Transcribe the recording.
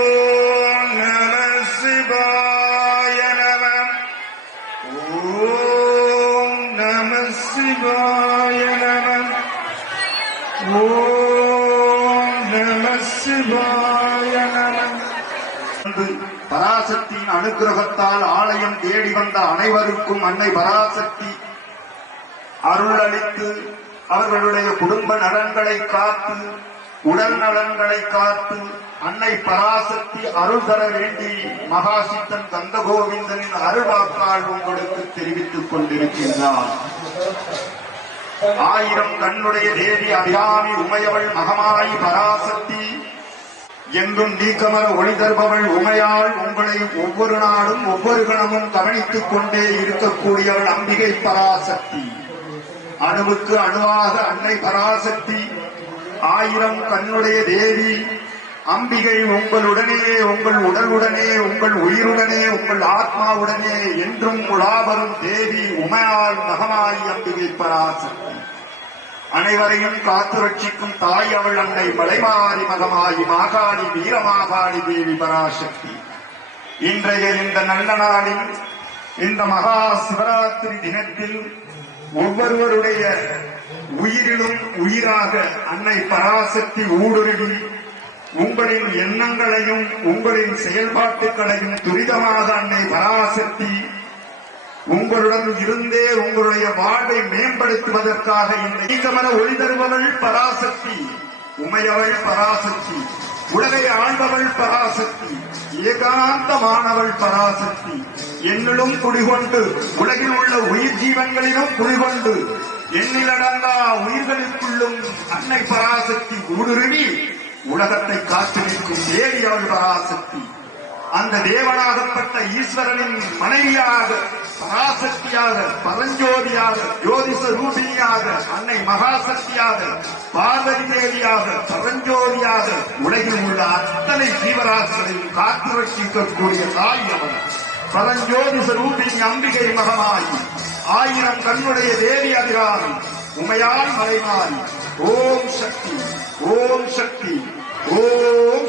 ஓம் நம சிவாய நம. ஓம் நம சிவாய நம. ஓம் நம சிவாய நம. பராசக்தியின் அனுகிரகத்தால் ஆலயம் தேடி வந்த அனைவருக்கும் அன்னை பராசக்தி அருள் அளித்து அவர்களுடைய குடும்ப நலன்களை காத்து உடல் நலன்களை காத்து அன்னை பராசக்தி அருள் தர வேண்டி மகாசித்தன் கந்தகோவிந்தனின் அருள்வாக்கால் உங்களுக்கு தெரிவித்துக் கொண்டிருக்கின்றார். ஆயிரம் கண்ணுடைய தேவி அபிராமி உமையவள் மகமாயி பராசக்தி என்றும் நீக்கமர ஒளி தருபவள் உமையாள் உங்களை ஒவ்வொரு நாளும் ஒவ்வொரு கணமும் கவனித்துக் கொண்டே இருக்கக்கூடியவள் அம்பிகை பராசக்தி. அணுவுக்கு அணுவாக அன்னை பராசக்தி, ஆயிரம் கண்ணுடைய தேவி அம்பிகை உங்களுடனே, உங்கள் உடலுடனே, உங்கள் உயிருடனே, உங்கள் ஆத்மாவுடனே என்றும் உலாவரும் தேவி உமையாள் மகமாயி அம்பிகை பராசக்தி. அனைவரையும் காத்து ரட்சிக்கும் தாய் அவள் அன்னை மலைமாரி மகமாயி மாகாளி வீரமாகாளி தேவி பராசக்தி. இன்றைய இந்த நல்ல நாளில் இந்த மகா சிவராத்திரி தினத்தில் ஒவ்வொருவருடைய உயிரிலும் உயிராக அன்னை பராசக்தி ஊடுருவி உங்களின் எண்ணங்களையும் உங்களின் செயல்பாட்டுகளையும் துரிதமாக அன்னை பராசக்தி உங்களுடன் இருந்தே உங்களுடைய வாழ்வை மேம்படுத்துவதற்காக இந்த நீக்கமர ஒளி தருபவள் பராசக்தி உமையவள் பராசக்தி, உலகை ஆள்பவள் பராசக்தி, ஏகாந்தமானவள் பராசக்தி, என்னிலும் குடிகொண்டு உலகில் உள்ள உயிர் ஜீவன்களிலும் குடிகொண்டு எண்ணிலடங்கா உயிர்களுக்குள்ளும் அன்னை பராசக்தி ஊடுருவி உலகத்தை காத்து நிற்கும் தேவி அவள் பராசக்தி. அந்த தேவனாகப்பட்ட ஈஸ்வரனின் மனைவியாக பராசக்தியாக பரஞ்சோதியாக ஜோதிஷ ரூபிணியாக அன்னை மகாசக்தியாக பார்வதி தேவியாக பரஞ்சோதியாக உலகில் உள்ள அத்தனை ஜீவராசிகளையும் காத்து ரட்சிக்கக்கூடிய தாய் அவர் பரஞ்சோதிஷ ரூபிணி அம்பிகை மகமாயி ஆயிரம் கண்ணுடைய தேவி அபிராமி உமையால் மலைமாறி. ஓம் சக்தி, ஓம் சக்தி, ஓம்